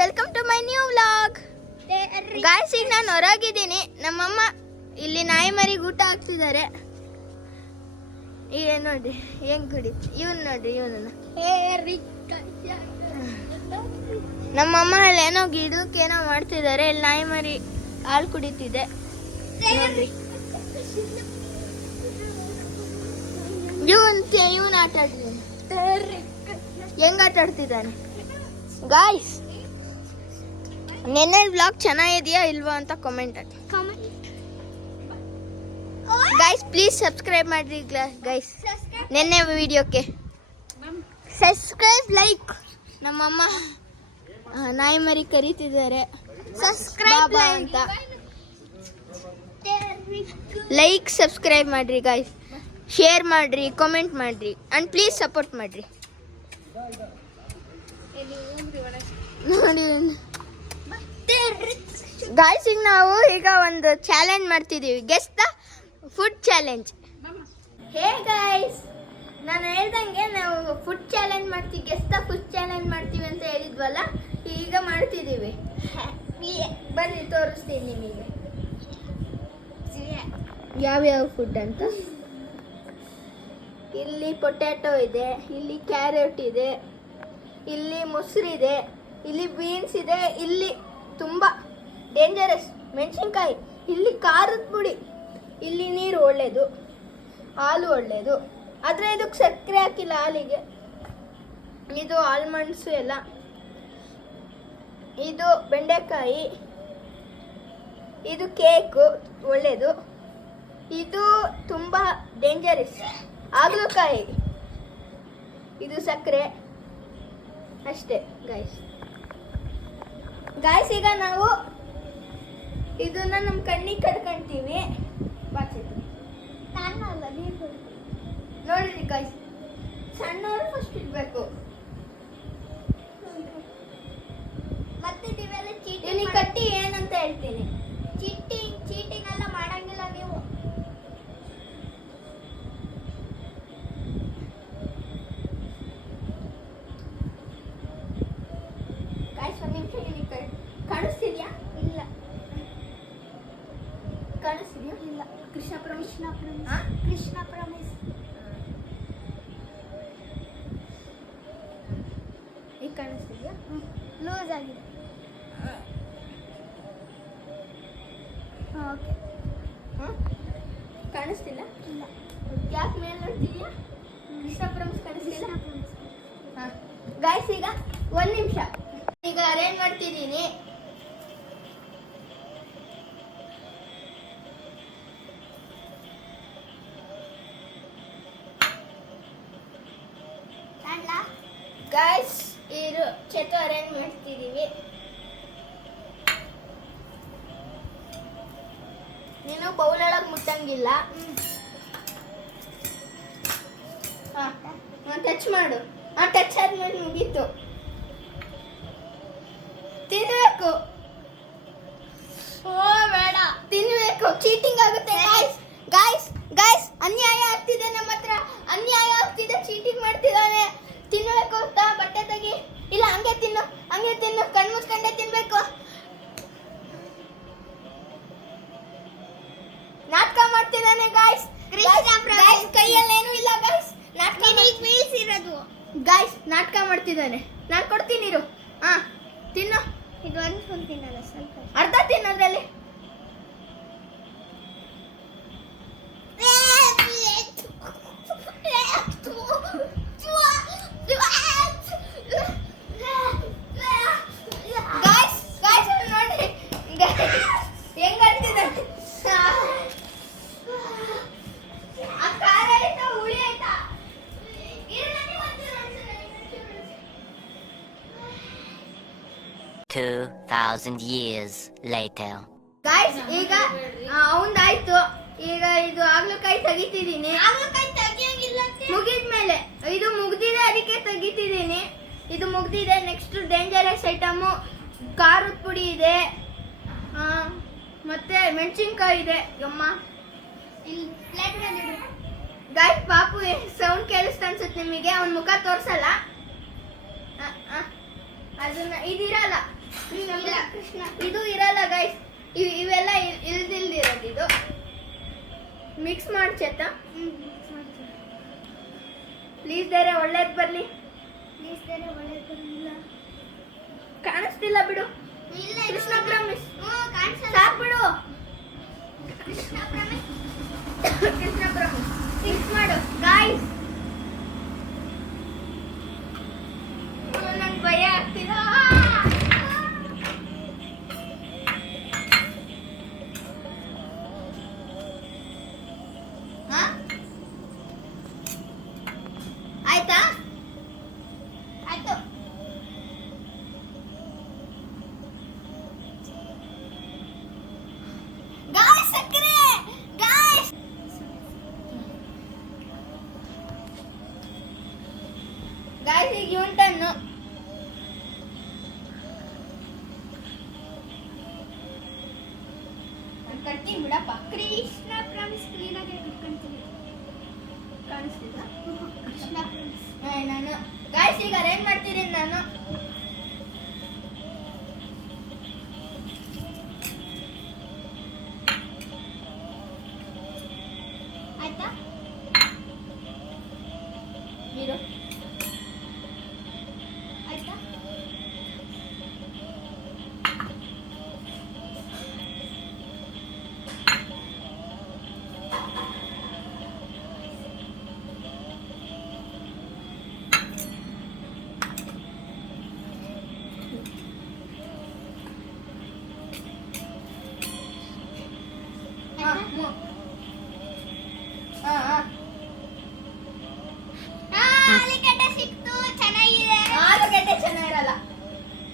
Welcome to my new vlog. Guys, ಈಗ ನಾನು ಹೊರಗಿದ್ದೀನಿ. ನಮ್ಮಮ್ಮ ಇಲ್ಲಿ ನಾಯಿ ಮರಿಗೆ ಊಟ ಹಾಕ್ತಿದ್ದಾರೆ. ಈಗ ನೋಡ್ರಿ ಹೆಂಗ್ ಕುಡಿತು. ಇವನ್ ನೋಡ್ರಿ, ಇವನನ್ನ ನಮ್ಮಮ್ಮ ಅಲ್ಲಿ ಏನೋ ಗಿಡಕ್ಕೇನೋ ಮಾಡ್ತಿದ್ದಾರೆ. ಇಲ್ಲಿ ನಾಯಿ ಮರಿ ಹಾಲು ಕುಡಿತಿದೆ ನೋಡ್ರಿ. ಇವನ್ ಆಟ ಆಡ್ತಿದ್ದಾನೆ. ಹೆಂಗ್ ಆಟ ಆಡ್ತಿದ್ದಾನೆ ಗಾಯ್ಸ್. ನೆನ್ನೆ ವ್ಲಾಗ್ ಚೆನ್ನಾಗಿದೆಯಾ ಇಲ್ವಾ ಅಂತ ಕಾಮೆಂಟ್ ಹಾಕಿ ಗೈಸ್. ಪ್ಲೀಸ್ ಸಬ್ಸ್ಕ್ರೈಬ್ ಮಾಡ್ರಿ ಗೈಸ್. ನೆನ್ನೆ ವಿಡಿಯೋಕ್ಕೆ ಸಬ್ಸ್ಕ್ರೈಬ್, ಲೈಕ್. ನಮ್ಮಮ್ಮ ನಾಯಿ ಮರಿ ಕರೀತಿದ್ದಾರೆ ಸಬ್ಸ್ಕ್ರೈಬ್ ಅಂತ. ಲೈಕ್ ಸಬ್ಸ್ಕ್ರೈಬ್ ಮಾಡ್ರಿ ಗೈಸ್, ಶೇರ್ ಮಾಡ್ರಿ, ಕಾಮೆಂಟ್ ಮಾಡ್ರಿ ಅಂಡ್ ಪ್ಲೀಸ್ ಸಪೋರ್ಟ್ ಮಾಡ್ರಿ. ನೋಡಿ ಗಾಯ್ಸ್, ಈಗ ನಾವು ಒಂದು ಚಾಲೆಂಜ್ ಮಾಡ್ತಿದ್ದೀವಿ. Guess the food challenge. Hey guys, ನಾನು ಹೇಳ್ದಂಗೆ ನಾವು ಫುಡ್ ಚಾಲೆಂಜ್ ಮಾಡ್ತೀವಿ. ಗೆಸ್ ದ ಫುಡ್ ಚಾಲೆಂಜ್ ಮಾಡ್ತೀವಿ ಅಂತ ಹೇಳಿದ್ವಲ್ಲ, ಈಗ ಮಾಡ್ತಿದ್ದೀವಿ. ಬನ್ನಿ ತೋರಿಸ್ತೀನಿ ನಿಮಗೆ ಯಾವ್ಯಾವ ಫುಡ್ ಅಂತ. ಇಲ್ಲಿ ಪೊಟ್ಯಾಟೊ ಇದೆ, ಇಲ್ಲಿ ಕ್ಯಾರೆಟ್ ಇದೆ, ಇಲ್ಲಿ ಮೊಸರಿದೆ, ಇಲ್ಲಿ ಬೀನ್ಸ್ ಇದೆ, ಇಲ್ಲಿ ತುಂಬ ಡೇಂಜರಸ್ ಮೆಣಸಿನ್ಕಾಯಿ, ಇಲ್ಲಿ ಖಾರದ ಪುಡಿ, ಇಲ್ಲಿ ನೀರು ಒಳ್ಳೆಯದು, ಹಾಲು ಒಳ್ಳೆಯದು. ಆದರೆ ಇದಕ್ಕೆ ಸಕ್ಕರೆ ಹಾಕಿಲ್ಲ ಹಾಲಿಗೆ. ಇದು ಆಲ್ಮಂಡ್ಸು ಎಲ್ಲ. ಇದು ಬೆಂಡೆಕಾಯಿ, ಇದು ಕೇಕು ಒಳ್ಳೆಯದು, ಇದು ತುಂಬ ಡೇಂಜರಸ್ ಹಾಗಲಕಾಯಿ, ಇದು ಸಕ್ಕರೆ. ಅಷ್ಟೇ ಗಾಯ್ಸ್. ಈಗ ನಾವು ಇದನ್ನ ನಮ್ಮ ಕಣ್ಣಿಗೆ ಕಟ್ಕೊಂತೀವಿ. ನೋಡ್ರಿ ಗಾಯ್ಸ್, ಸಣ್ಣವರು ಫಸ್ಟ್ ಇಡ್ಬೇಕು. ಮತ್ತೆ ಇಲ್ಲಿ ಕಟ್ಟಿ ಏನಂತ ಹೇಳ್ತೀನಿ. ಚೀಟಿಂಗ್ ಎಲ್ಲ ಮಾಡಂಗಿಲ್ಲ ನೀವು. ಕಾಣಿಸ್ತಿದ್ಯಾ? ಇಲ್ಲ. ಕಾಣಿಸ್ತಿದ್ಯಾ? ಇಲ್ಲ. ಕೃಷ್ಣ ಪ್ರಾಮಿಸ್. ಈಗ ಕಾಣಿಸ್ತಿದ್ಯಾ? ಲೂಸ್ ಆಗಿದೆ. ಓಕೆ. ಕಾಣಿಸ್ತಿಲ್ಲ? ಇಲ್ಲ. ಯಾಕೆ ಮೇಲೆ ನೋಡ್ತಿದ್ಯಾ? ಕೃಷ್ಣ ಪ್ರಾಮಿಸ್ ಕಾಣಿಸ್ತಿಲ್ಲ? ಹಾಂ ಗಾಯ್ಸ್, ಈಗ 1 ನಿಮಿಷ. ಈಗ ಅರೇಂಜ್ ಮಾಡ್ತಿದ್ದೀನಿ. ಗಾಯ್ಸ್, ಇದು ಚತ್ತು ಅರೇಂಜ್ ಮಾಡ್ತಿದ್ದೀವಿ. ನೀನು ಬೌಲ್ ಒಳಗೆ ಮುಟ್ಟಂಗಿಲ್ಲ. ಟಚ್ ಮಾಡು. ಟಚ್ ಆದ್ಮೇಲೆ ಮುಗೀತು. ತಿನ್ಬೇಕು. ಬೇಡ, ತಿನ್ಬೇಕು. ಚೀಟಿಂಗ್ ಆಗುತ್ತೆ ಗಾಯ್ಸ್. ಅನ್ಯಾಯ ಆಗ್ತಿದೆ, ನಮ್ಮ ಹತ್ರ ಅನ್ಯಾಯ ಆಗ್ತಿದೆ. ಚೀಟಿಂಗ್ ಮಾಡ್ತಿದ್ದಾನೆ. ತಿನ್ಬೇಕು ಅಂತ ಬಟ್ಟೆ ತೆಗಿ. ಇಲ್ಲ, ಹಂಗೆ ತಿನ್ನು. ಕಣ್ಣು ಮುಚ್ಕೊಂಡೆ ತಿನ್ಬೇಕು. ನಾಟಕ ಮಾಡ್ತಿದ್ದಾನೆ ಗಾಯ್ಸ್. ಕೈಯಲ್ಲಿ ಏನೂ ಇಲ್ಲ ಗಾಯ್ಸ್. ನಾಟಕ ಮಾಡ್ತಿದ್ದಾನೆ. ನಾನು ಕೊಡ್ತೀನಿ ಇರು. ತಿನ್ನು. ಇದು ಒಂದು ಫುಲ್ ತಿನ್ನಲ್ಲ, ಸ್ವಲ್ಪ ಅರ್ಧ ತಿನ್ನೋದ್ರಲ್ಲಿ. years later. Guys, ಈಗ ಅವಂದಾಯ್ತು. ಈಗ ಇದು ಹಾಗಲಕಾಯಿ ತೆಗಿತಿದ್ದೀನಿ. ಮುಗಿದ್ಮೇಲೆ ಇದು ಮುಗ್ದಿದೆ, ಅದಕ್ಕೆ ತೆಗಿತಿದ್ದೀನಿ. ಇದು ಮುಗ್ದಿದೆ. ನೆಕ್ಸ್ಟ್ ಡೇಂಜರಸ್ ಐಟಮು ಖಾರದ ಪುಡಿ ಇದೆ, ಮತ್ತೆ ಮೆಣಸಿನ್ಕಾಯಿ ಇದೆ. ಯಮ್ಮ, ಗಾಯ್ಸ್, ಪಾಪು ಸೌಂಡ್ ಕೇಳಿಸ್ತಾ ಅನ್ಸುತ್ತೆ ನಿಮಗೆ. ಅವನ ಮುಖ ತೋರ್ಸಲ್ಲ. ಅದನ್ನ ಇದಿರಲ್ಲ, ಇಲ್ಲ ಕೃಷ್ಣ ಇದು ಇರಲ್ಲ ಗೈಸ್. ಇವೆಲ್ಲ ಇಲ್ದಿರೋದು ಇದು ಮಿಕ್ಸ್ ಮಾಡಿ ಚೇತ. ಪ್ಲೀಸ್ ಬೇರೆ ಒಳ್ಳೇದು ಬರಲಿ. ಪ್ಲೀಸ್ ಬೇರೆ ಒಳ್ಳೇದು ಬರಲಿಲ್ಲ. ಕಾಣಿಸ್ತಿಲ್ಲ ಬಿಡು. ಇಲ್ಲ ಕೃಷ್ಣ ಪ್ರಾಮಿಸ್. ಸಾಕು ಬಿಡು. Krishna promise. Krishna promise. Mix ಮಾಡು ಗಾಯ್ಸ್. ನಂಗೆ ಭಯ ಆಗ್ತಿಲ್ಲ. ಆಯ್ತಾ? ಆಯ್ತು. ಗಾಯ್ಸ್ ಸಕ್ಕರೆ ಗಾಯ್ಸ್. ಗಾಯ್ಸ್ ಈಗ ಇವನ್ ಟನ್ನು. ನಾನು ಕಟ್ತೀನಿ ಬಿಡಪ್ಪ. ಕೃಷ್ಣ ಪ್ರಾಮಿಸ್ ಕ್ಲೀನಾಗಿ ಕಟ್ಕೊಂತೀನಿ. ಕಾಣಿಸ್ತಿಲ್ಲ ಕೃಷ್ಣ ಪ್ರಾಮಿಸ್. ನಾನು ಗಾಯ್ಸ್ ಈಗ ಅರೇಂಜ್ ಮಾಡ್ತಿದ್ದೀನಿ ನಾನು. ಆಯ್ತಾ? ಇರು. ಆಯ್ತಾ? ಆಲೂಗಡ್ಡೆ ಸಿಕ್ತು. ಚೆನ್ನಾಗಿದೆ. ಆಲೂಗಡ್ಡೆ ಚೆನ್ನಾಗಿರಲ್ಲ.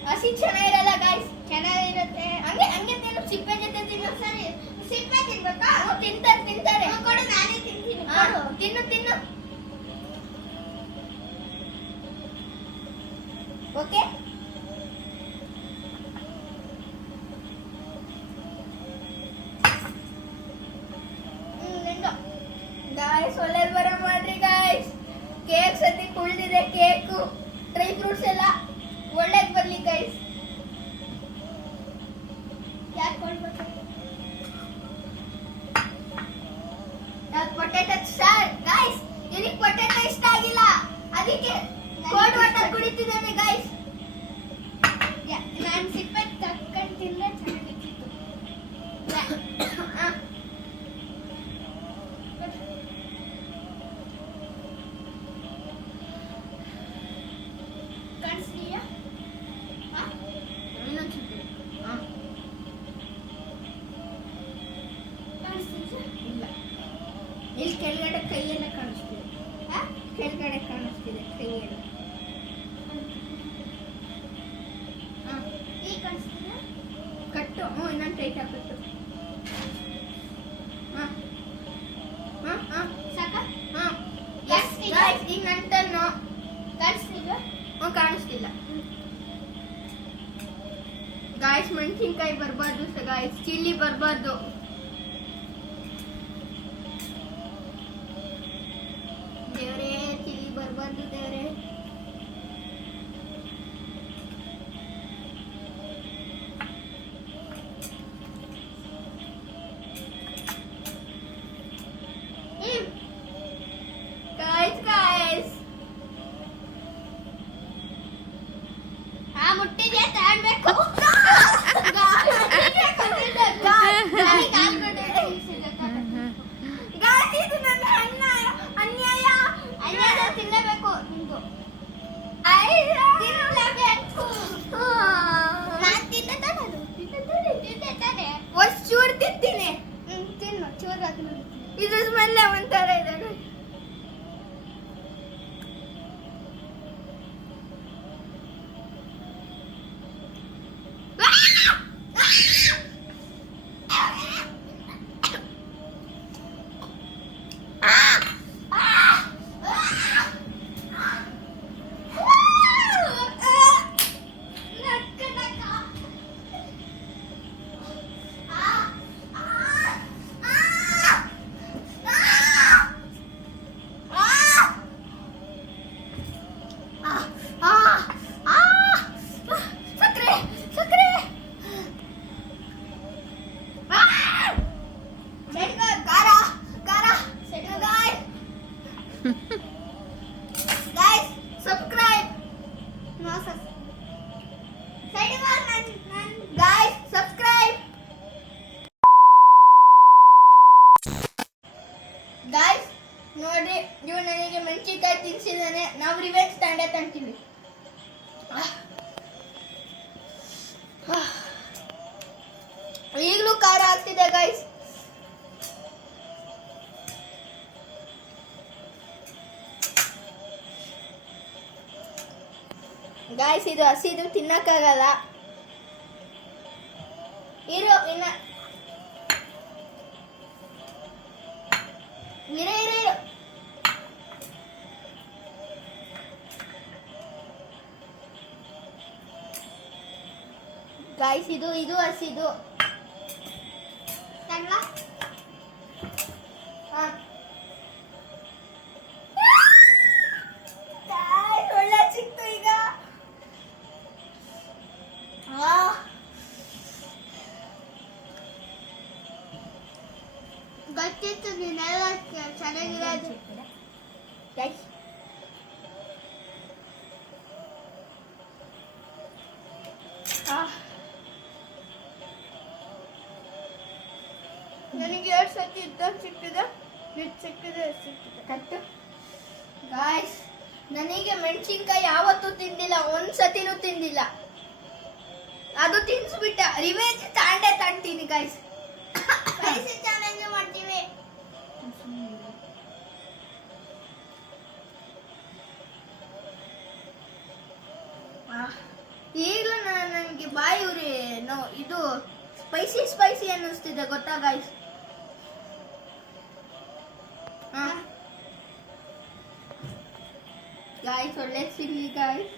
ಹಸಿ ಚೆನ್ನಾಗಿರಲ್ಲ ಗಾಯ್ಸ್. ಚೆನ್ನಾಗಿರುತ್ತೆ. ಹಂಗೆ ಹಂಗೆ ತಿನ್ನು. ಸಿಪ್ಪೆ ಜೊತೆ ತಿನ್ನು. ಸರಿ ಸಿಪ್ಪೆ ತಿನ್ಬೇಕಾ? ತಿಂತಾರೆ. ಕೊಡು ನಾನೇ ತಿಂತೀನಿ. ತಿನ್ನು ತಿನ್ನು. ಓಕೆ. ಗಾಯ್ಸ್ ಒಳ್ಳೇದು ಬರ ಮಾಡ್ರಿ ಗಾಯ್ಸ್. ಕೇಕ್ ಸತಿ ಕುಳ್ದಿದೆ. ಕೇಕು ಡ್ರೈ ಫ್ರೂಟ್ಸ್ ಎಲ್ಲ ಒಳ್ಳೇದು ಬರ್ಲಿ ಗೈಸ್. ಯಾಕೆ ಕೊಡ್ಬೇಕು? ಪೊಟೇಟೊ ಸರ್ ಗೈಸ್ ಇದಕ್ಕೆ ಪೊಟೇಟೊ ಇಷ್ಟ ಆಗಿಲ್ಲ. ಅದಕ್ಕೆ ಕೋಲ್ಡ್ ವಾಟರ್ ಕುಡಿತಿದ್ದಾನೆ ಗೈಸ್. ನಾನು ಸಿಪ್ಪೆ ತಕ್ಕೊಂಡು ತಿಂದ್ರೆ ಚೆನ್ನಾಗಿತ್ತು. ಕಾಣಿಸ್ತೀಯಾ? ಇನ್ನೊಂದ್ಸತಿ ಕಾಣಿಸ್ತಿದ್ಯಾ? ಇಲ್ಲ. ಇಲ್ಲಿ ಕೆಳಗಡೆ ಕೈಯೆಲ್ಲ ಕಾಣಿಸ್ತಿದೆ. ಕೆಳಗಡೆ ಕಾಣಿಸ್ತಿದೆ ಕೈಯೆಲ್ಲ. ಈಗ ಕಾಣಿಸ್ತಿದೆ. ಕಟ್ಟು. ಇನ್ನೊಂದು ಟೈಟ್ ಹಾಕಟ್ಟು. ಸಾಕ? ಈಗ ನಂಟನ್ನು ಕಾಣಿಸ್ತಿಲ್ವಾ? ಕಾಣಿಸ್ತಿಲ್ಲ ಗಾಯ್ಸ್. ಮೆಣಸಿನ್ಕಾಯಿ ಬರಬಾರ್ದು ಗಾಯ್ಸ್. ಚಿಲ್ಲಿ ಬರಬಾರ್ದು. ದೇವರೇ ಚಿಲ್ಲಿ ಬರಬಾರ್ದು ದೇವರೇ. ಗಾಯ್ಸ್ ಮುಟ್ಟಿದ್ಯಾ? ತಗೊಳ್ಬೇಕು. ಇದು ನನ್ನ ಅನ್ಯಾಯ. ತಿನ್ನಬೇಕು. ನಿಮ್ದು ತಿನ್ನಲೇಬೇಕು. ನಾನು ತಿಂದೆ ತಾನೆ. ಒಂದು ಚೂರು ತಿಂತೀನಿ. ತಿನ್ನು ಚೂರು. ಇದ್ರ ಸ್ಮೆಲ್ ಒಂಥರ ಇದೆ. Guys subscribe no subscribe guys subscribe guys ನೋಡ್ರಿ ಇವ್ ನನಗೆ ಮೆಣಸಿನಕಾಯಿ ತಿನ್ಸಿದಾನೆ ನಾವು ರಿವೆಂಜ್ ತಂಡೆ ತಂತೀವಿ ಈಗಲೂ ಖಾರ ಆಗ್ತಿದೆ ಗೈಸ್ ಗಾಯ್ಸ್ ಇದು ಹಸಿದು ತಿನ್ನಕ್ಕಾಗಲ್ಲ ಇರು ಇನ್ನ ಇರು ಗಾಯ್ಸ್ ಇದು ಹಸಿದು ತನ್ವಾ ಒಳ್ಳೆ ಸಿಕ್ತು ಈಗ ಗೊತ್ತಿತ್ತು ನೀನೆಲ್ಲ ಚೆನ್ನಾಗಿರೋದು ನನಗೆ 2 ಸತಿ ಇದ್ದಾಗ ಸಿಕ್ಕಿದೆ ಕಟ್ಟು ಗಾಯ್ಸ್ ನನಗೆ ಮೆಣಸಿನ್ಕಾಯಿ ಯಾವತ್ತೂ ತಿಂದಿಲ್ಲ ಒಂದ್ಸತಿನೂ ತಿಂದಿಲ್ಲ ಅದು ತಿನ್ಸ್ಬಿಟ್ಟ ರಿವೆಂಜ್ ತಾಂಡೆ ತಂತೀನಿ ಗಾಯ್ಸ್ ಚಾಲೆಂಜ್ ಮಾಡ್ತೀವಿ ಈಗಲೂ ನನಗೆ ಬಾಯಿ ಉರಿ ಇದು ಸ್ಪೈಸಿ ಅನ್ನಿಸ್ತಿದೆ ಗೊತ್ತಾ ಗಾಯ್ಸ್ ಗಾಯ್ಸ್ ಒಳ್ಳೆ ಸಿಗ್ಲಿ ಗಾಯ್ಸ್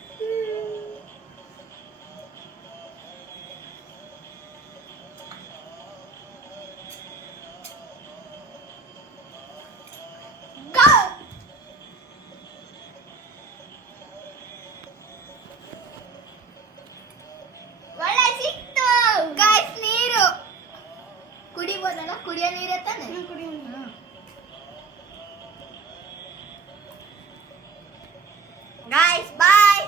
ಒಳ್ಳೆ ಸಿಕ್ತು ಗಾಯ್ಸ್ ನೀರು ಕುಡಿಬೋದಲ್ಲ ಕುಡಿಯೋ ನೀರೇ ತಾನೆ guys bye